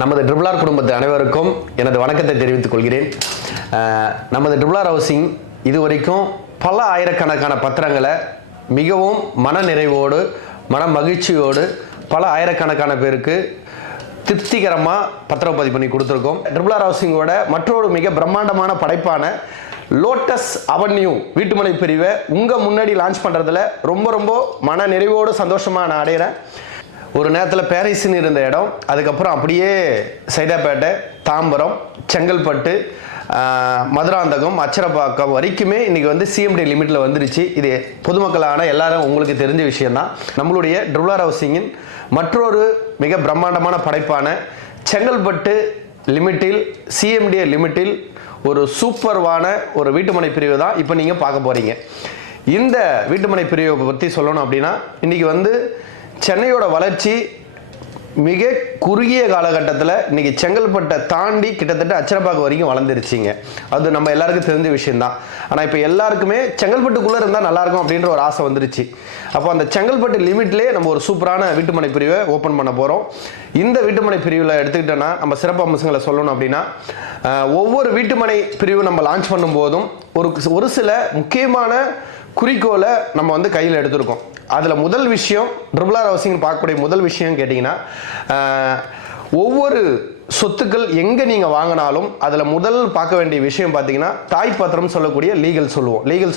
நமது ட்ரிபிள்ஆர் குடும்பத்து அனைவருக்கும் எனது வணக்கத்தை தெரிவித்துக் கொள்கிறேன். நமது ட்ரிபிள்ஆர் ஹவுசிங் இதுவரைக்கும் பல ஆயிரக்கணக்கான பத்திரங்களை மிகவும் மன நிறைவோடு மன மகிழ்ச்சியோடு பல ஆயிரக்கணக்கான பேருக்கு திருப்திகரமாக பத்திரப்பதிவு பண்ணி கொடுத்துருக்கோம். ட்ரிபிள்ஆர் ஹவுசிங்கோட மற்றொரு மிக பிரம்மாண்டமான படைப்பான லோட்டஸ் அவென்யூ வீட்டுமனை பிரிவை உங்கள் முன்னாடி லான்ச் பண்ணுறதுல ரொம்ப மன நிறைவோடு சந்தோஷமாக நான் அடைகிறேன். ஒரு நேரத்தில் பாரிஸ்ன்னு இருந்த இடம், அதுக்கப்புறம் அப்படியே சைதாப்பேட்டை, தாம்பரம், செங்கல்பட்டு, மதுராந்தகம், அச்சரப்பாக்கம் வரைக்குமே இன்றைக்கி வந்து சிஎம்டி லிமிட்டில் வந்துருச்சு. இது பொதுமக்களான எல்லாரும் உங்களுக்கு தெரிஞ்ச விஷயந்தான். நம்மளுடைய ட்ரிபிள்ஆர் ஹவுசிங்கின் மற்றொரு மிக பிரம்மாண்டமான படைப்பான செங்கல்பட்டு லிமிட்டில் சிஎம்டிஏ லிமிட்டில் ஒரு சூப்பர்வான ஒரு வீட்டுமனை பிரிவு தான் இப்போ நீங்கள் பார்க்க போகிறீங்க. இந்த வீட்டுமனை பிரிவை பற்றி சொல்லணும் அப்படின்னா, இன்றைக்கி வந்து சென்னையோட வளர்ச்சி மிக குறுகிய காலகட்டத்தில் இன்றைக்கி செங்கல்பட்டை தாண்டி கிட்டத்தட்ட அச்சரப்பாக்கம் வரைக்கும் வளர்ந்துருச்சிங்க. அது நம்ம எல்லாருக்கும் தெரிஞ்ச விஷயந்தான். ஆனால் இப்போ எல்லாருக்குமே செங்கல்பட்டுக்குள்ளே இருந்தால் நல்லாயிருக்கும் அப்படின்ற ஒரு ஆசை வந்துருச்சு. அப்போ அந்த செங்கல்பட்டு லிமிட்லேயே நம்ம ஒரு சூப்பரான வீட்டுமனை பிரிவை ஓப்பன் பண்ண போகிறோம். இந்த வீட்டுமனை பிரிவில் எடுத்துக்கிட்டோன்னா நம்ம சிறப்பு அம்சங்களை சொல்லணும் அப்படின்னா, ஒவ்வொரு வீட்டுமனை பிரிவு நம்ம லான்ச் பண்ணும்போதும் ஒரு சில முக்கியமான குறிக்கோளை நம்ம வந்து கையில் எடுத்திருக்கோம். அதில் முதல் விஷயம் ட்ரிபிள்ஆர் ஹவுசிங் பார்க்கக்கூடிய முதல் விஷயம் கேட்டிங்கன்னா, ஒவ்வொரு சொத்துக்கள் எங்கே நீங்கள் வாங்கினாலும் அதில் முதல் பார்க்க வேண்டிய விஷயம் பார்த்தீங்கன்னா தாய்ப்பத்திரம் சொல்லக்கூடிய லீகல்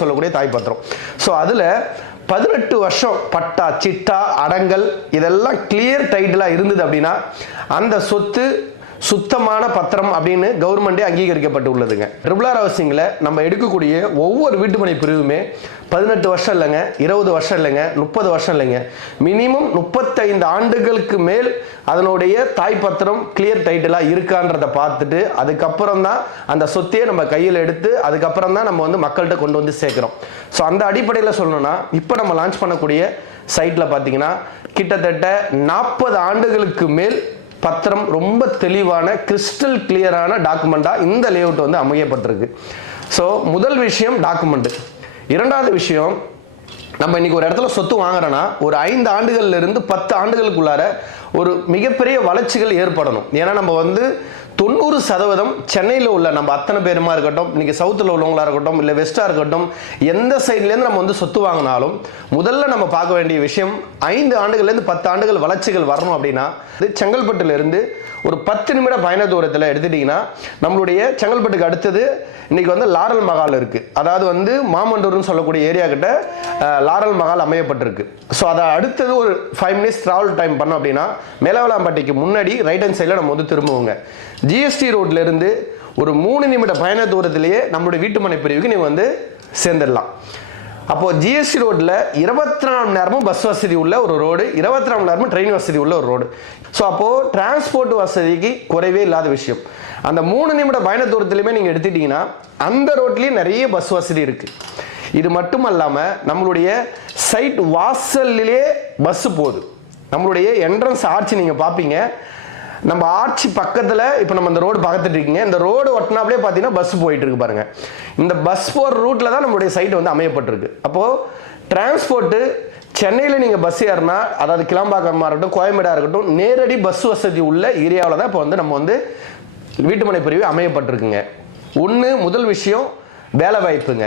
சொல்லக்கூடிய தாய்ப்பத்திரம். ஸோ அதில் 18 வருஷம் பட்டா, சிட்டா, அடங்கல் இதெல்லாம் கிளியர் டைட்டிலாக இருந்தது அப்படின்னா அந்த சொத்து சுத்தமான பத்திரம் அப்படின்னு கவர்மெண்டே அங்கீகரிக்கப்பட்டு உள்ளதுங்க. ட்ரிபிள்ஆர் ஹவுசிங்கில் நம்ம எடுக்கக்கூடிய ஒவ்வொரு வீட்டுமனை பிரிவுமே 18 வருஷம் இல்லைங்க, 20 வருஷம் இல்லைங்க, 30 வருஷம் இல்லைங்க, மினிமம் 35 ஆண்டுகளுக்கு மேல் அதனுடைய தாய்ப்பத்திரம் கிளியர் டைட்டிலாக இருக்கான்றதை பார்த்துட்டு அதுக்கப்புறம் தான் அந்த சொத்தையே நம்ம கையில் எடுத்து அதுக்கப்புறம் தான் நம்ம வந்து மக்கள்கிட்ட கொண்டு வந்து சேர்க்குறோம். ஸோ அந்த அடிப்படையில் சொல்லணும்னா இப்போ நம்ம லான்ச் பண்ணக்கூடிய சைட்டில் பார்த்தீங்கன்னா கிட்டத்தட்ட 40 ஆண்டுகளுக்கு மேல் பத்திரம் ரொம்ப தெளிவான கிறிஸ்டல் கிளியரான டாக்குமெண்ட்டாக இந்த லேஅவுட் வந்து அமையப்பட்டிருக்கு. ஸோ முதல் விஷயம் டாக்குமெண்ட். இரண்டாவது விஷயம், நம்ம இன்னைக்கு ஒரு இடத்துல சொத்து வாங்குறோன்னா ஒரு 5 ஆண்டுகள்லேருந்து 10 ஆண்டுகளுக்குள்ளார ஒரு மிகப்பெரிய வளர்ச்சிகள் ஏற்படணும். ஏன்னா நம்ம வந்து 90% சென்னையில் உள்ள நம்ம அத்தனை பேருமா இருக்கட்டும், இன்னைக்கு சவுத்தில் உள்ளவங்களா இருக்கட்டும், இல்லை வெஸ்டாக இருக்கட்டும், எந்த சைட்லேருந்து நம்ம வந்து சொத்து வாங்கினாலும் முதல்ல நம்ம பார்க்க வேண்டிய விஷயம் 5 ஆண்டுகள்லேருந்து 10 ஆண்டுகள் வளர்ச்சிகள் வரணும். அப்படின்னா செங்கல்பட்டுலேருந்து ஒரு 10 நிமிட பயண தூரத்தில் எடுத்துட்டிங்கன்னா நம்மளுடைய செங்கல்பட்டுக்கு அடுத்தது இன்னைக்கு வந்து லாரல் மகால் இருக்குது. அதாவது வந்து மாமண்டூர்னு சொல்லக்கூடிய ஏரியா கிட்ட லாரல் மகால் அமையப்பட்டிருக்கு. ஸோ அதை அடுத்தது ஒரு 5 மினிட்ஸ் ட்ராவல் டைம் பண்ணோம் அப்படின்னா மேலவலாம்பட்டிக்கு முன்னாடி ரைட் ஹேண்ட் சைடில் நம்ம வந்து திரும்புவோங்க. ஜிஎஸ்டி ரோட்லேருந்து ஒரு 3 நிமிட பயண தூரத்திலேயே நம்மளுடைய வீட்டுமனை பிரிவுக்கு நீங்கள் வந்து சேர்ந்துடலாம். அப்போது ஜிஎஸ்டி ரோட்டில் 24 மணி நேரமும் பஸ் வசதி உள்ள ஒரு ரோடு, 24 மணி நேரமும் ட்ரெயின் வசதி உள்ள ஒரு ரோடு. ஸோ அப்போது டிரான்ஸ்போர்ட் வசதிக்கு குறைவே இல்லாத விஷயம். அந்த 3 நிமிட பயண தூரத்துலையுமே நீங்கள் எடுத்துட்டிங்கன்னா அந்த ரோட்லேயும் நிறைய பஸ் வசதி இருக்குது. இது மட்டும் இல்லாமல் நம்மளுடைய சைட் வாசல்லையே பஸ்ஸு போகுது. நம்மளுடைய என்ட்ரன்ஸ் ஆர்ச்சி நீங்கள் பார்ப்பீங்க, நம்ம ஆர்ச்சி பக்கத்தில் இப்போ நம்ம இந்த ரோடு பார்த்துட்டு இருக்கீங்க, இந்த ரோடு ஒட்டினாப்லேயே பார்த்தீங்கன்னா பஸ் போயிட்டு இருக்கு பாருங்க. இந்த பஸ் போகிற ரூட்டில் தான் நம்மளுடைய சைட் வந்து அமையப்பட்டிருக்கு. அப்போது டிரான்ஸ்போர்ட்டு சென்னையில் நீங்கள் பஸ் ஏறினா, அதாவது கிளம்பாக்கமாக இருக்கட்டும், கோயம்பேடாக இருக்கட்டும், நேரடி பஸ் வசதி உள்ள ஏரியாவில் தான் இப்போ வந்து நம்ம வந்து வீட்டுமனை பிரிவு அமையப்பட்டிருக்குங்க. முதல் விஷயம் வேலை வாய்ப்புங்க.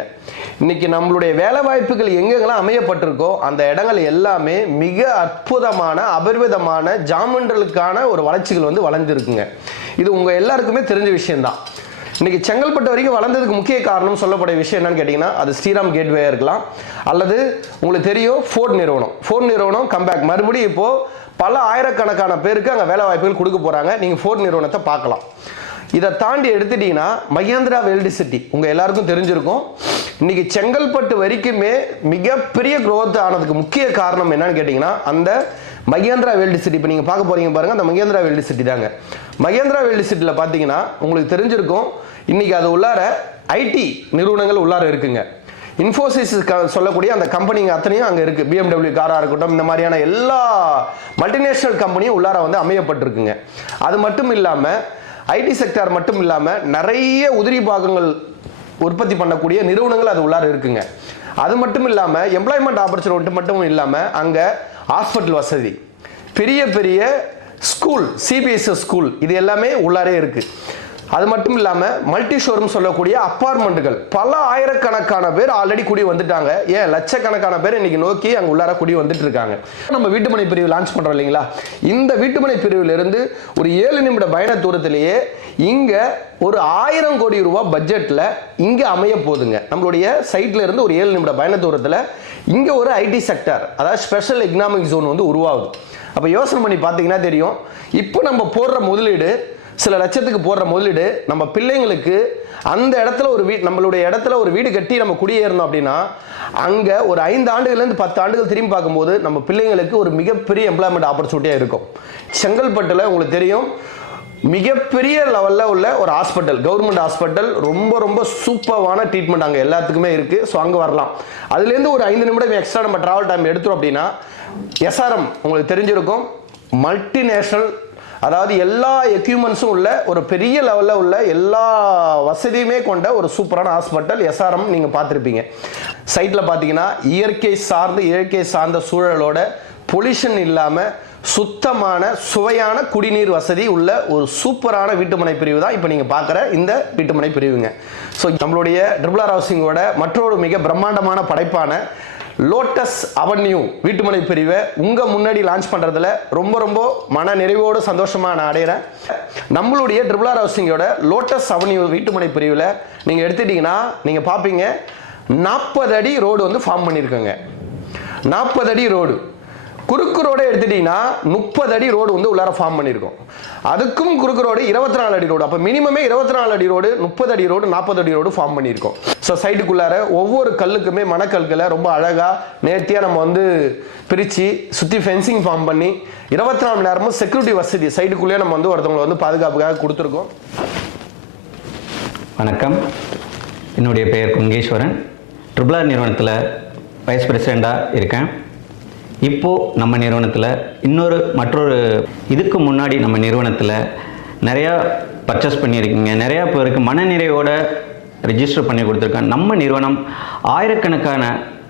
இன்னைக்கு நம்மளுடைய வேலை வாய்ப்புகள் எங்கெங்கெல்லாம் அமையப்பட்டிருக்கோ அந்த இடங்கள் எல்லாமே மிக அற்புதமான அபரிவிதமான ஜாமண்டலுக்கான ஒரு வளர்ச்சிகள் வந்து வளர்ந்துருக்குங்க. இது உங்கள் எல்லாருக்குமே தெரிஞ்ச விஷயம்தான். இன்னைக்கு செங்கல்பட்டு வரைக்கும் வளர்ந்ததுக்கு முக்கிய காரணம் சொல்லக்கூடிய விஷயம் என்னன்னு கேட்டிங்கன்னா, அது ஸ்ரீராம் கேட்வே இருக்கலாம், அல்லது உங்களுக்கு தெரியும் ஃபோர்ட் நிறுவனம் கம்பேக் மறுபடியும் இப்போது பல ஆயிரக்கணக்கான பேருக்கு அங்கே வேலை வாய்ப்புகள் கொடுக்க போகிறாங்க. நீங்கள் ஃபோர்ட் நிறுவனத்தை பார்க்கலாம். இதை தாண்டி எடுத்துட்டீங்கன்னா மகேந்திரா வேர்ல்டு சிட்டி உங்கள் எல்லாருக்கும் தெரிஞ்சிருக்கும். இன்னைக்கு செங்கல்பட்டு வரைக்குமே மிகப்பெரிய growth ஆனதுக்கு முக்கிய காரணம் என்னன்னு கேட்டிங்கன்னா அந்த மகேந்திரா வேர்ல்டு சிட்டி. இப்போ நீங்கள் பார்க்க போகிறீங்க பாருங்கள், அந்த மகேந்திரா வேர்ல்டு சிட்டி தாங்க. மகேந்திரா வேர்ல்டு சிட்டியில் பார்த்தீங்கன்னா உங்களுக்கு தெரிஞ்சிருக்கும், இன்னைக்கு அது உள்ளார ஐடி நிறுவனங்கள் உள்ளார இருக்குங்க. இன்ஃபோசிஸ் சொல்லக்கூடிய அந்த கம்பெனிங்க அத்தனையும் அங்கே இருக்குது. BMW காராக இருக்கட்டும், இந்த மாதிரியான எல்லா மல்டிநேஷனல் கம்பெனியும் உள்ளார வந்து அமையப்பட்டிருக்குங்க. அது மட்டும் இல்லாமல் ஐடி செக்டார் மட்டும் இல்லாமல் நிறைய உதிரி பாகங்கள் உற்பத்தி பண்ணக்கூடிய நிறுவனங்கள் அது உள்ளார இருக்குங்க. அது மட்டும் இல்லாமல் எம்ப்ளாய்மெண்ட் ஆப்பர்ச்சுனிட்டி மட்டும் இல்லாமல் அங்கே ஹாஸ்பிட்டல் வசதி, பெரிய ஸ்கூல், சிபிஎஸ்இ ஸ்கூல், இது எல்லாமே உள்ளாரே இருக்கு. அது மட்டும் இல்லாம மல்டி ஷோரூம் சொல்லக்கூடிய அப்பார்ட்மெண்ட்டுகள் பல ஆயிரக்கணக்கான பேர் ஆல்ரெடி குடி வந்துட்டாங்க. ஏன் லட்சக்கணக்கான பேர் இன்னைக்கு நோக்கி அங்க உள்ளார குடி வந்துட்டு இருக்காங்க. நம்ம வீட்டுமனை பிரிவு லான்ச் பண்றோம் இல்லைங்களா, இந்த வீட்டுமனை பிரிவுல இருந்து ஒரு 7 நிமிட பயண தூரத்திலேயே இங்க ஒரு 1000 கோடி ரூபாய் பட்ஜெட்ல இங்க அமைய போகுதுங்க. நம்மளுடைய சைட்ல இருந்து ஒரு 7 நிமிட பயண தூரத்துல இங்க ஒரு ஐடி செக்டர், அதாவது ஸ்பெஷல் எக்கனாமிக் ஜோன் வந்து உருவாகுது. அப்ப யோசனை பண்ணி பார்த்தீங்கன்னா தெரியும், இப்போ நம்ம போடுற முதலீடு, சில லட்சத்துக்கு போடுற முதலீடு, நம்ம பிள்ளைங்களுக்கு அந்த இடத்துல ஒரு நம்மளுடைய இடத்துல ஒரு வீடு கட்டி நம்ம குடியேறணும் அப்படின்னா அங்க ஒரு 5 ஆண்டுகள்லேருந்து 10 ஆண்டுகள் திரும்பி பார்க்கும்போது நம்ம பிள்ளைங்களுக்கு ஒரு மிகப்பெரிய எம்ப்ளாய்மெண்ட் ஆப்பர்ச்சுனிட்டியாக இருக்கும். செங்கல்பட்டில் உங்களுக்கு தெரியும், மிகப்பெரிய லெவலில் உள்ள ஒரு ஹாஸ்பிட்டல், கவர்மெண்ட் ஹாஸ்பிட்டல், ரொம்ப ரொம்ப சூப்பரான ட்ரீட்மெண்ட் அங்கே எல்லாத்துக்குமே இருக்கு. ஸோ அங்கே வரலாம். அதுலேருந்து ஒரு 5 நிமிடம் எக்ஸ்ட்ரா நம்ம டிராவல் டைம் எடுத்தோம் அப்படின்னா எஸ்ஆர்எம் உங்களுக்கு தெரிஞ்சிருக்கும், மல்டிநேஷனல், அதாவது எல்லா எக்யூப்மெண்ட்ஸும் உள்ள ஒரு பெரிய லெவலில் உள்ள எல்லா வசதியுமே கொண்ட ஒரு சூப்பரான ஹாஸ்பிட்டல் எஸ்ஆர்எம் நீங்கள் பார்த்துருப்பீங்க. சைட்டில் பார்த்தீங்கன்னா இயற்கை சார்ந்த சூழலோட பொல்யூஷன் இல்லாமல் சுத்தமான சுவையான குடிநீர் வசதி உள்ள ஒரு சூப்பரான வீட்டுமனை பிரிவு தான் இப்போ நீங்கள் பார்க்குற இந்த வீட்டுமனை பிரிவுங்க. ஸோ நம்மளுடைய ட்ரிபிள் ஆர் ஹவுசிங்கோட மற்றொரு மிக பிரம்மாண்டமான படைப்பான லோட்டஸ் அவென்யூ வீட்டுமனை பிரிவை உங்க முன்னாடி லான்ச் பண்றதுல ரொம்ப ரொம்ப மன நிறைவோடு சந்தோஷமா நான் அடைகிறேன். நம்மளுடைய ட்ரிபிள் ஆர் ஹவுசிங்கோட லோட்டஸ் அவென்யூ வீட்டுமனை பிரிவில் நீங்க எடுத்துட்டீங்கன்னா நீங்க பாப்பீங்க 40 அடி ரோடு வந்து ஃபார்ம் பண்ணியிருக்கோங்க. 40 அடி ரோடு. குறுக்கு ரோடு எடுத்துட்டீங்கன்னா 30 அடி ரோடு வந்து உள்ளார ஃபார்ம் பண்ணியிருக்கோம். அதுக்கும் குறுக்கு ரோடு 24 அடி ரோடு. அப்போ மினிமமே 24 அடி ரோடு, 30 அடி ரோடு, 40 அடி ரோடு ஃபார்ம் பண்ணியிருக்கோம். ஸோ சைட்டுக்குள்ளார ஒவ்வொரு கல்லுக்குமே மணக்கல்களை ரொம்ப அழகாக நேர்த்தியாக நம்ம வந்து பிரித்து சுற்றி ஃபென்சிங் ஃபார்ம் பண்ணி 24 மணி நேரமும் செக்யூரிட்டி வசதி சைட்டுக்குள்ளேயே நம்ம வந்து ஒருத்தவங்களை வந்து பாதுகாப்புக்காக கொடுத்துருக்கோம். வணக்கம், என்னுடைய பெயர் குங்கேஸ்வரன். ட்ரிபிள் ஆர் நிறுவனத்தில் வைஸ் பிரசிடெண்ட்டாக இருக்கேன். இப்போது நம்ம நிறுவனத்தில் மற்றொரு இதுக்கு முன்னாடி நம்ம நிறுவனத்தில் நிறையா பர்ச்சேஸ் பண்ணியிருக்கீங்க. நிறையா பேருக்கு மனநிறைவோட ரெஜிஸ்டர் பண்ணி கொடுத்துருக்கேன். நம்ம நிறுவனம் ஆயிரக்கணக்கான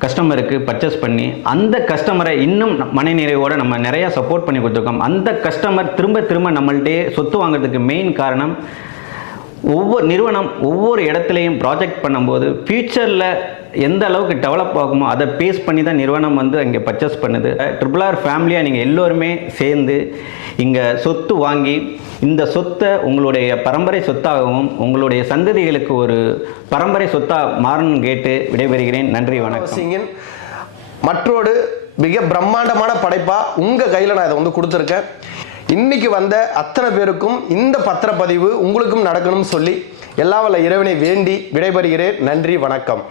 கஸ்டமருக்கு பர்ச்சேஸ் பண்ணி அந்த கஸ்டமரை இன்னும் மனநிறைவோடு நம்ம நிறையா சப்போர்ட் பண்ணி கொடுத்துருக்கோம். அந்த கஸ்டமர் திரும்ப திரும்ப நம்மள்டே சொத்து வாங்குறதுக்கு மெயின் காரணம், ஒவ்வொரு நிறுவனம் ஒவ்வொரு இடத்துலையும் ப்ராஜெக்ட் பண்ணும்போது ஃப்யூச்சரில் எந்த அளவுக்கு டெவலப் ஆகுமோ அதை பேஸ் பண்ணி தான் நிறுவனம் வந்து அங்கே பர்ச்சேஸ் பண்ணுது. ட்ரிபிள் ஆர் ஃபேமிலியாக நீங்கள் எல்லோருமே சேர்ந்து இங்கே சொத்து வாங்கி இந்த சொத்தை உங்களுடைய பரம்பரை சொத்தாகவும் உங்களுடைய சந்ததிகளுக்கு ஒரு பரம்பரை சொத்தாக மாறணும்னு கேட்டு விடைபெறுகிறேன். நன்றி, வணக்கம். மற்றொரு மிக பிரம்மாண்டமான படைப்பா உங்க கையில் நான் இதை வந்து கொடுத்துருக்கேன். இன்னைக்கு வந்த அத்தனை பேருக்கும் இந்த பத்திரப்பதிவு உங்களுக்கும் நடக்கணும்னு சொல்லி எல்லா வல்ல இறைவனை வேண்டி விடைபெறுகிறேன். நன்றி, வணக்கம்.